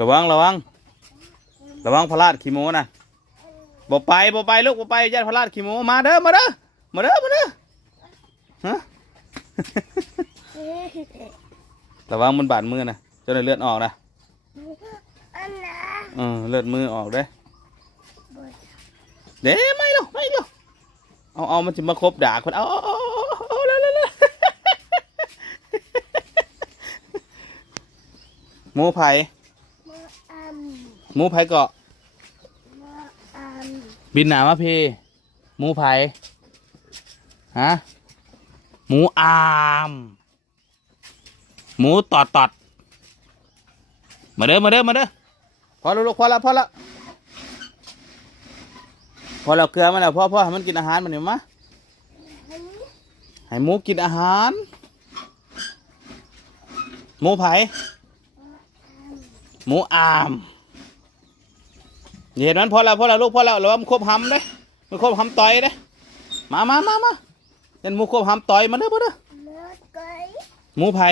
ระวังระวังระวังพลาดขี้โมนะบ่ไปลูกบ่ไปญาติพลาดขี้โมมาเด้อฮะ ระวังมันบาดมือนะจนเลือดออกนะเลือดมือออกเด้เด้ไม่หรอกเอามันจะมาคบด่าคนเอาเร็วหมูไผ่เกาะบินหนามาพี่หมูไผ่ฮะหมูอามหมูตอดมาเด้อพอแล้วลูกพอแล้วเกลือมาแล้วพ่อให้มันกินอาหารมันเนี่ยมะให้หมูกินอาหารหมูไผ่หมูอามเห็นมันพอแล้วลูกพอแล้วมันควบหำเลยมันควบหำต่อยเลยมาเห็นหมูควบหำต่อยมาเด้อหมูไผ่